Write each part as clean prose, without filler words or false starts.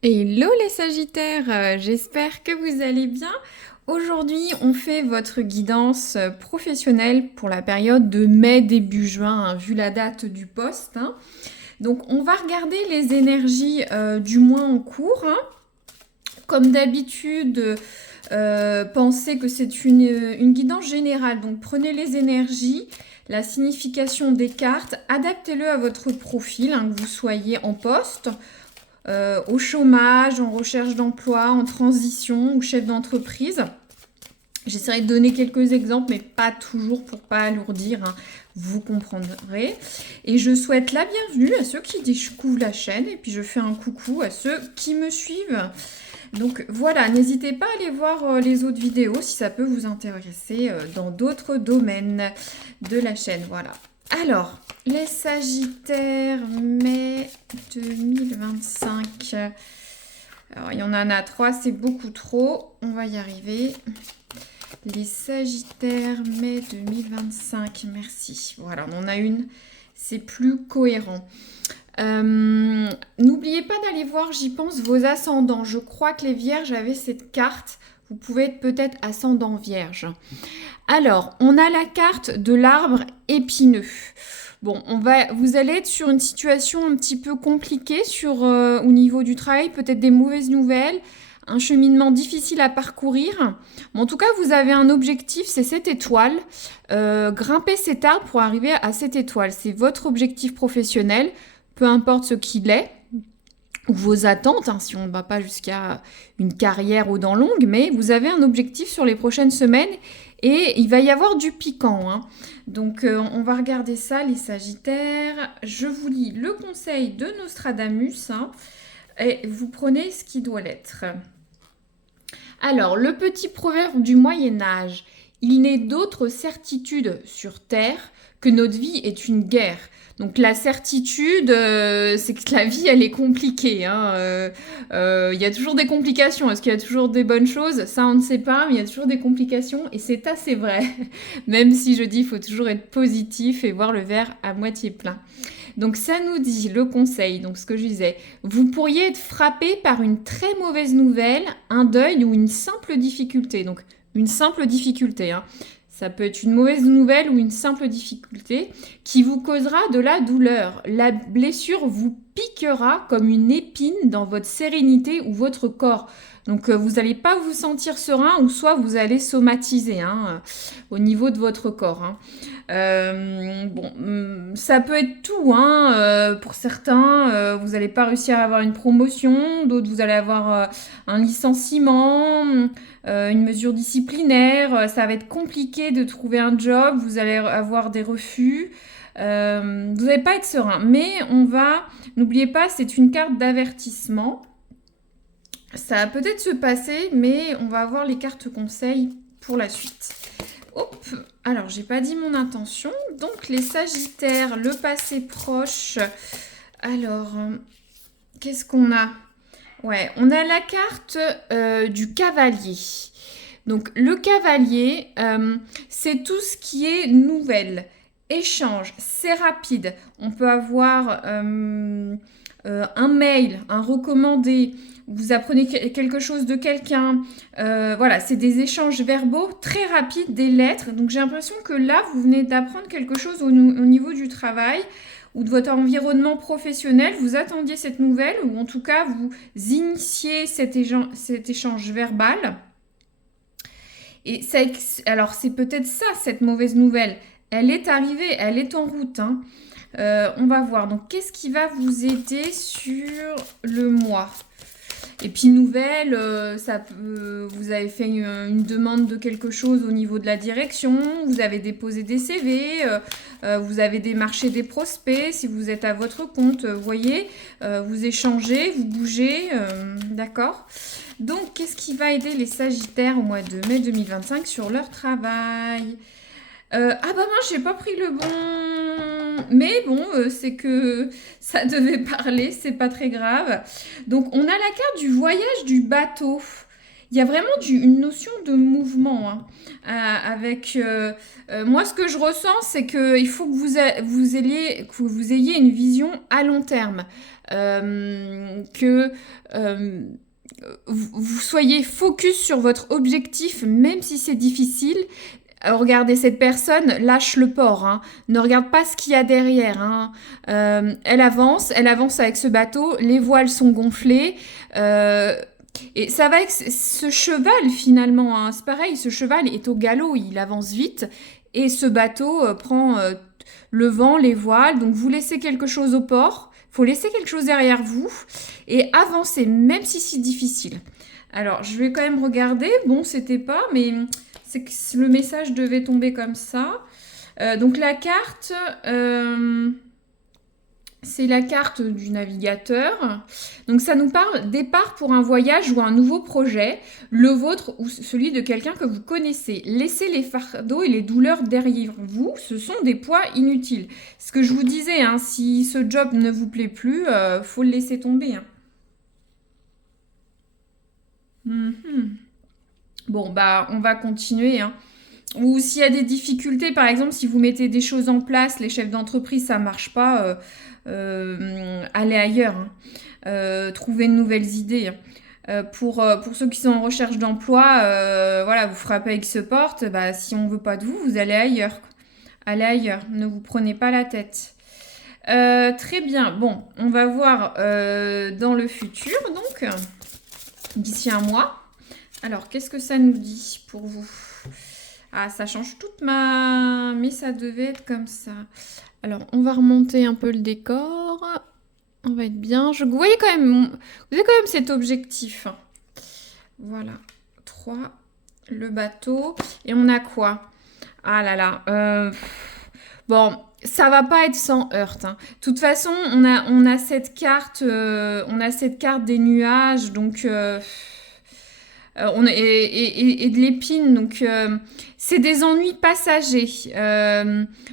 Hello les Sagittaires, j'espère que vous allez bien. Aujourd'hui, on fait votre guidance professionnelle pour la période de mai début juin, hein, vu la date du poste, hein. Donc, on va regarder les énergies du mois en cours, hein. Comme d'habitude, pensez que c'est une guidance générale. Donc, prenez les énergies, la signification des cartes, adaptez-le à votre profil, hein, que vous soyez en poste, au chômage, en recherche d'emploi, en transition ou chef d'entreprise. J'essaierai de donner quelques exemples, mais pas toujours pour pas alourdir, hein, vous comprendrez. Et je souhaite la bienvenue à ceux qui découvrent la chaîne, et puis je fais un coucou à ceux qui me suivent. Donc voilà, n'hésitez pas à aller voir les autres vidéos si ça peut vous intéresser dans d'autres domaines de la chaîne. Voilà. Alors, les Sagittaires, mai 2025. Alors, il y en a 3, c'est beaucoup trop. On va y arriver. Les Sagittaires, mai 2025, merci. Voilà, on en a une, c'est plus cohérent. N'oubliez pas d'aller voir, j'y pense, vos ascendants. Je crois que les Vierges avaient cette carte. Vous pouvez être peut-être ascendant Vierge. Alors, on a la carte de l'arbre épineux. Bon, vous allez être sur une situation un petit peu compliquée au niveau du travail, peut-être des mauvaises nouvelles, un cheminement difficile à parcourir. Mais en tout cas, vous avez un objectif, c'est cette étoile. Grimper cet arbre pour arriver à cette étoile. C'est votre objectif professionnel, peu importe ce qu'il est, ou vos attentes, hein, si on ne va pas jusqu'à une carrière aux dents longues, mais vous avez un objectif sur les prochaines semaines et il va y avoir du piquant, hein. Donc on va regarder ça, les Sagittaires. Je vous lis le conseil de Nostradamus, hein, et vous prenez ce qui doit l'être. Alors, le petit proverbe du Moyen Âge, il n'est d'autre certitude sur terre que notre vie est une guerre. Donc la certitude, c'est que la vie, elle est compliquée, hein. Il y a toujours des complications. Est-ce qu'il y a toujours des bonnes choses? Ça, on ne sait pas, mais il y a toujours des complications et c'est assez vrai. Même si je dis, il faut toujours être positif et voir le verre à moitié plein. Donc ça nous dit le conseil, donc ce que je disais, vous pourriez être frappé par une très mauvaise nouvelle, un deuil ou une simple difficulté. Donc une simple difficulté, hein. Ça peut être une mauvaise nouvelle ou une simple difficulté qui vous causera de la douleur. La blessure vous piquera comme une épine dans votre sérénité ou votre corps. Donc vous n'allez pas vous sentir serein ou soit vous allez somatiser, hein, au niveau de votre corps, hein. Ça peut être tout, hein. Pour certains, vous n'allez pas réussir à avoir une promotion, d'autres vous allez avoir un licenciement, une mesure disciplinaire, ça va être compliqué de trouver un job, vous allez avoir des refus, vous n'allez pas être serein. Mais n'oubliez pas, c'est une carte d'avertissement. Ça va peut-être se passer, mais on va avoir les cartes conseils pour la suite. Hop, alors j'ai pas dit mon intention. Donc les Sagittaires, le passé proche. Alors, qu'est-ce qu'on a? Ouais, on a la carte du cavalier. Donc le cavalier, c'est tout ce qui est nouvelle, échange, c'est rapide. On peut avoir un mail, un recommandé, vous apprenez quelque chose de quelqu'un. Voilà, c'est des échanges verbaux très rapides, des lettres. Donc j'ai l'impression que là, vous venez d'apprendre quelque chose au niveau du travail ou de votre environnement professionnel. Vous attendiez cette nouvelle ou en tout cas, vous initiez cet échange verbal. Et alors c'est peut-être ça, cette mauvaise nouvelle. Elle est arrivée, elle est en route, hein. On va voir. Donc, qu'est-ce qui va vous aider sur le mois? Et puis, nouvelle, vous avez fait une demande de quelque chose au niveau de la direction, vous avez déposé des CV, vous avez démarché des prospects, si vous êtes à votre compte, vous voyez, vous échangez, vous bougez, d'accord? Donc, qu'est-ce qui va aider les Sagittaires au mois de mai 2025 sur leur travail? Ah bah mince, j'ai pas pris le bon. Mais bon, c'est que ça devait parler, c'est pas très grave. Donc on a la carte du voyage du bateau. il y a vraiment une notion de mouvement, hein. Avec moi, ce que je ressens, c'est qu'il faut que vous ayez une vision à long terme. Que vous soyez focus sur votre objectif, même si c'est difficile. Regardez cette personne, lâche le port, hein. Ne regarde pas ce qu'il y a derrière, hein. Elle avance avec ce bateau, les voiles sont gonflées. Et ça va avec ce cheval finalement, hein. C'est pareil, ce cheval est au galop, il avance vite. Et ce bateau prend le vent, les voiles. Donc vous laissez quelque chose au port, il faut laisser quelque chose derrière vous et avancer, même si c'est difficile. Alors je vais quand même regarder, bon c'était pas, mais c'est que le message devait tomber comme ça. Donc la carte, c'est la carte du navigateur. Donc ça nous parle départ pour un voyage ou un nouveau projet, le vôtre ou celui de quelqu'un que vous connaissez. Laissez les fardeaux et les douleurs derrière vous, ce sont des poids inutiles. Ce que je vous disais, hein, si ce job ne vous plaît plus, faut le laisser tomber, hein. Mhm. Bon, bah, on va continuer, hein. Ou s'il y a des difficultés, par exemple, si vous mettez des choses en place, les chefs d'entreprise, ça marche pas, allez ailleurs, hein. Trouvez de nouvelles idées, hein. Pour ceux qui sont en recherche d'emploi, voilà, vous frappez avec ce porte, bah, si on veut pas de vous, vous allez ailleurs. Allez ailleurs, ne vous prenez pas la tête. Très bien, bon, on va voir dans le futur, donc, d'ici un mois. Alors, qu'est-ce que ça nous dit pour vous? Ah, ça change toute ma... Mais ça devait être comme ça. Alors, on va remonter un peu le décor. On va être bien. Vous voyez quand même, vous avez quand même cet objectif. Voilà. 3, le bateau. Et on a quoi? Ah là là. Bon, ça va pas être sans heurte, hein. De toute façon, on a cette carte, des nuages, donc... et de l'épine. Donc, c'est des ennuis passagers.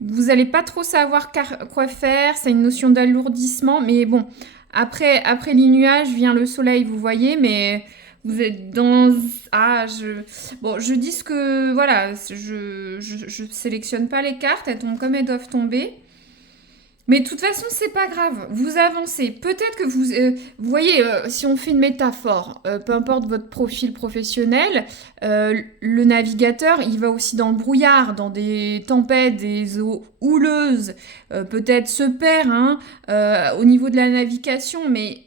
Vous n'allez pas trop savoir quoi faire. C'est une notion d'alourdissement. Mais bon, après les nuages vient le soleil, vous voyez. Mais vous êtes dans... Ah, bon, je dis ce que... Voilà, je sélectionne pas les cartes. Elles tombent comme elles doivent tomber. Mais de toute façon, c'est pas grave. Vous avancez. Peut-être que vous voyez, si on fait une métaphore, peu importe votre profil professionnel, le navigateur, il va aussi dans le brouillard, dans des tempêtes, des eaux houleuses, peut-être se perd, hein, au niveau de la navigation, mais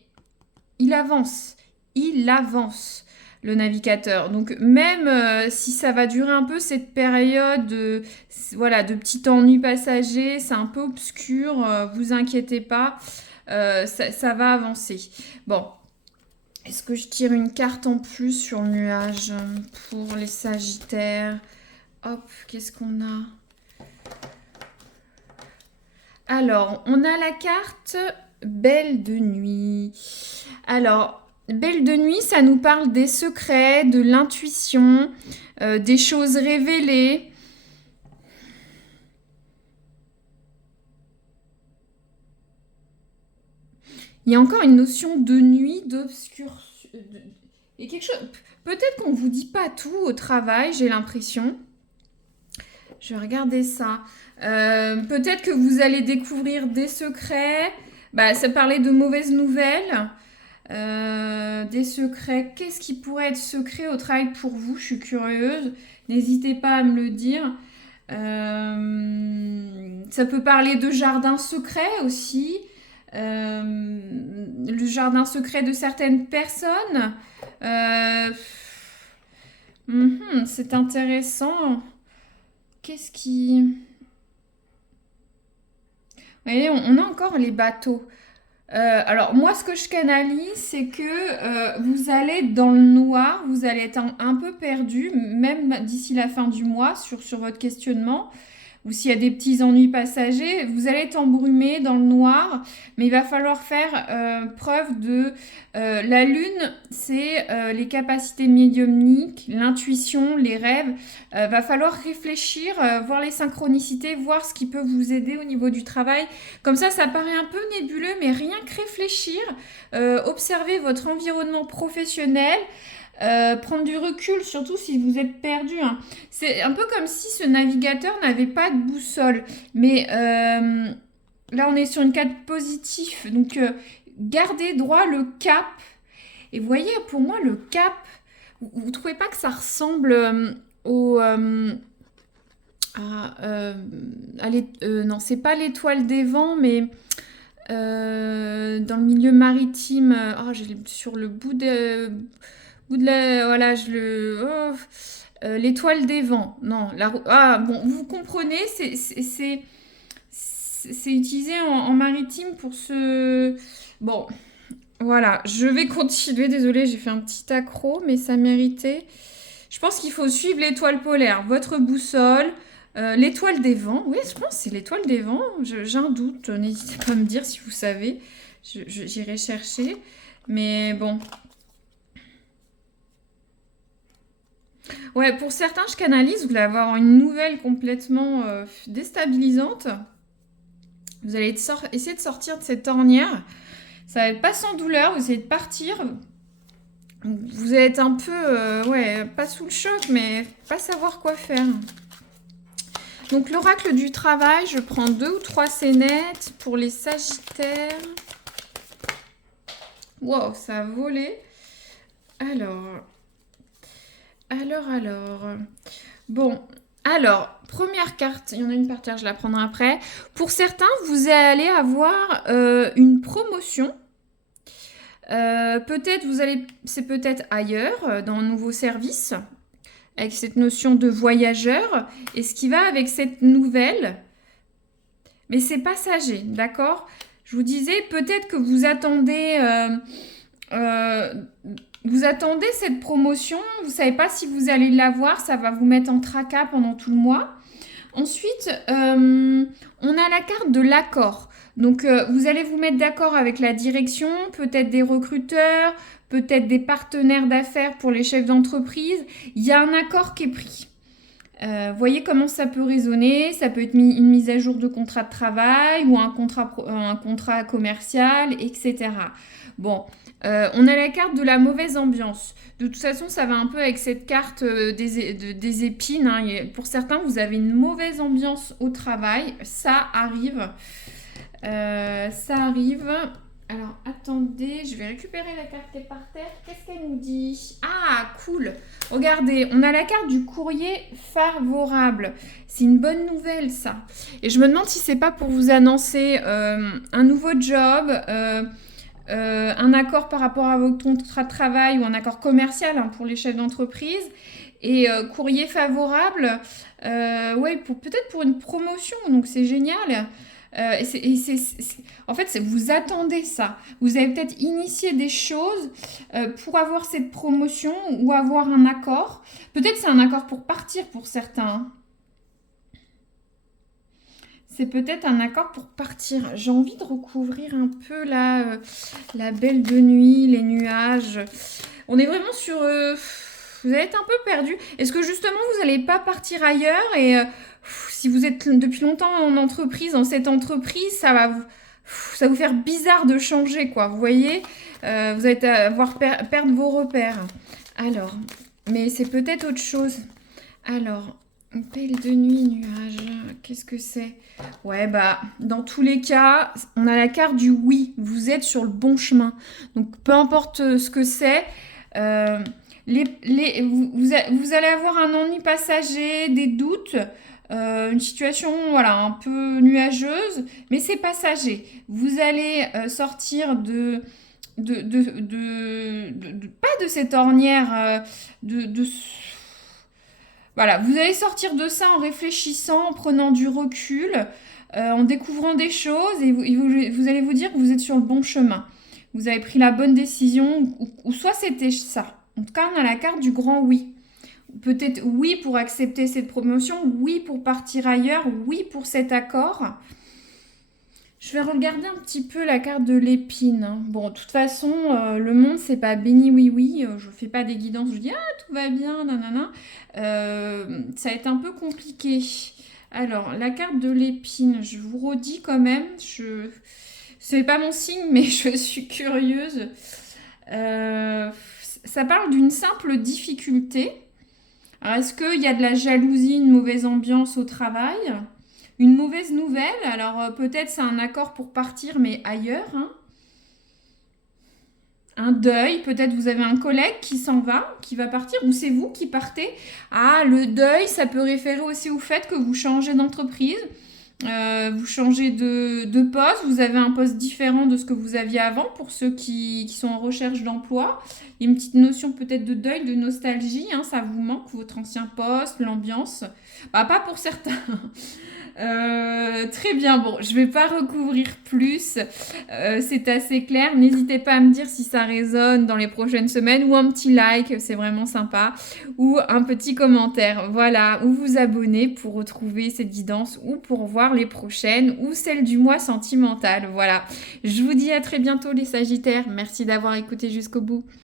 il avance. Il avance, le navigateur. Donc même si ça va durer un peu cette période voilà, de petits ennuis passagers, c'est un peu obscur, vous inquiétez pas, ça va avancer. Bon, est-ce que je tire une carte en plus sur le nuage pour les Sagittaires? Hop, qu'est-ce qu'on a? Alors, on a la carte Belle de nuit. Alors, Belle de nuit, ça nous parle des secrets, de l'intuition, des choses révélées. Il y a encore une notion de nuit, d'obscur. Il y a quelque chose. Peut-être qu'on ne vous dit pas tout au travail, j'ai l'impression. Je vais regarder ça. Peut-être que vous allez découvrir des secrets. Bah, ça parlait de mauvaises nouvelles. Des secrets. Qu'est-ce qui pourrait être secret au travail pour vous? Je suis curieuse. N'hésitez pas à me le dire. Ça peut parler de jardin secret aussi. Le jardin secret de certaines personnes. C'est intéressant. Qu'est-ce qui... Vous voyez, on a encore les bateaux. Alors moi, ce que je canalise, c'est que vous allez être dans le noir, vous allez être un peu perdu, même d'ici la fin du mois, sur votre questionnement. Ou s'il y a des petits ennuis passagers, vous allez être embrumé dans le noir, mais il va falloir faire preuve de... la lune, c'est les capacités médiumniques, l'intuition, les rêves. Va falloir réfléchir, voir les synchronicités, voir ce qui peut vous aider au niveau du travail. Comme ça paraît un peu nébuleux, mais rien que réfléchir, observer votre environnement professionnel, Prendre du recul, surtout si vous êtes perdu, hein. C'est un peu comme si ce navigateur n'avait pas de boussole. Mais là, on est sur une carte positive. Donc, gardez droit le cap. Et vous voyez, pour moi, le cap, vous ne trouvez pas que ça ressemble au... non, c'est pas l'étoile des vents, mais dans le milieu maritime, sur le bout de la, voilà, l'étoile des vents. Non, bon, vous comprenez, c'est utilisé en maritime pour ce. Bon, voilà, je vais continuer. Désolée, j'ai fait un petit accro, mais ça méritait. Je pense qu'il faut suivre l'étoile polaire, votre boussole. L'étoile des vents, oui, je pense que c'est l'étoile des vents. J'ai un doute, n'hésitez pas à me dire si vous savez. J'irai chercher. Mais bon. Ouais, pour certains, je canalise. Vous allez avoir une nouvelle complètement déstabilisante. Vous allez essayer de sortir de cette ornière. Ça va être pas sans douleur. Vous essayez de partir. Vous allez être un peu, ouais, pas sous le choc, mais pas savoir quoi faire. Donc, l'oracle du travail, je prends 2 ou 3 scénettes pour les sagittaires. Wow, ça a volé. Alors. Bon, alors, première carte, il y en a une par terre, je la prendrai après. Pour certains, vous allez avoir une promotion. C'est peut-être ailleurs, dans un nouveau service, avec cette notion de voyageur. Et ce qui va avec cette nouvelle, mais c'est passager, d'accord? Je vous disais, peut-être que vous attendez cette promotion, vous ne savez pas si vous allez l'avoir, ça va vous mettre en tracas pendant tout le mois. Ensuite, on a la carte de l'accord. Donc, vous allez vous mettre d'accord avec la direction, peut-être des recruteurs, peut-être des partenaires d'affaires pour les chefs d'entreprise. Il y a un accord qui est pris. Voyez comment ça peut résonner. Ça peut être une mise à jour de contrat de travail ou un contrat commercial, etc. Bon, on a la carte de la mauvaise ambiance. De toute façon, ça va un peu avec cette carte des épines, hein. Pour certains, vous avez une mauvaise ambiance au travail. Ça arrive. Alors, attendez, je vais récupérer la carte qui est par terre. Qu'est-ce qu'elle nous dit? Ah, cool. Regardez, on a la carte du courrier favorable. C'est une bonne nouvelle, ça. Et je me demande si c'est pas pour vous annoncer un nouveau job, un accord par rapport à votre contrat de travail ou un accord commercial, hein, pour les chefs d'entreprise. Et courrier favorable, ouais, peut-être pour une promotion, donc c'est génial. En fait, vous attendez ça. Vous avez peut-être initié des choses pour avoir cette promotion ou avoir un accord. Peut-être c'est un accord pour partir pour certains, hein. C'est peut-être un accord pour partir. J'ai envie de recouvrir un peu la belle de nuit, les nuages. On est vraiment sur... vous allez être un peu perdu. Est-ce que justement, vous n'allez pas partir ailleurs et si vous êtes depuis longtemps en entreprise, dans cette entreprise, ça va vous faire bizarre de changer, quoi. Vous voyez, vous allez perdre vos repères. Alors, mais c'est peut-être autre chose. Alors, belle de nuit, nuage. Qu'est-ce que c'est? Ouais, bah, dans tous les cas, on a la carte du oui. Vous êtes sur le bon chemin. Donc, peu importe ce que c'est, vous allez avoir un ennui passager, des doutes, une situation, voilà, un peu nuageuse, mais c'est passager. Vous allez sortir pas de cette ornière, voilà, vous allez sortir de ça en réfléchissant, en prenant du recul, en découvrant des choses et vous allez vous dire que vous êtes sur le bon chemin. Vous avez pris la bonne décision ou soit c'était ça. En tout cas, on a la carte du grand oui. Peut-être oui pour accepter cette promotion, oui pour partir ailleurs, oui pour cet accord. Je vais regarder un petit peu la carte de l'épine, hein. Bon, de toute façon, le monde, c'est pas béni oui. Je fais pas des guidances, je dis ah, tout va bien, nanana. Ça va être un peu compliqué. Alors, la carte de l'épine, je vous redis quand même, c'est pas mon signe, mais je suis curieuse. ça parle d'une simple difficulté. Alors, est-ce qu'il y a de la jalousie, une mauvaise ambiance au travail? Une mauvaise nouvelle? Alors, peut-être c'est un accord pour partir, mais ailleurs, hein. Un deuil, peut-être vous avez un collègue qui s'en va, qui va partir, ou c'est vous qui partez. Ah, le deuil, ça peut référer aussi au fait que vous changez d'entreprise, vous changez de poste, vous avez un poste différent de ce que vous aviez avant pour ceux qui sont en recherche d'emploi. Il y a une petite notion peut-être de deuil, de nostalgie, hein, ça vous manque, votre ancien poste, l'ambiance. Bah, pas pour certains. Très bien, bon, je vais pas recouvrir plus, c'est assez clair. N'hésitez pas à me dire si ça résonne dans les prochaines semaines ou un petit like, c'est vraiment sympa, ou un petit commentaire, voilà, ou vous abonner pour retrouver cette guidance ou pour voir les prochaines ou celle du mois sentimental, voilà. Je vous dis à très bientôt les Sagittaires, merci d'avoir écouté jusqu'au bout.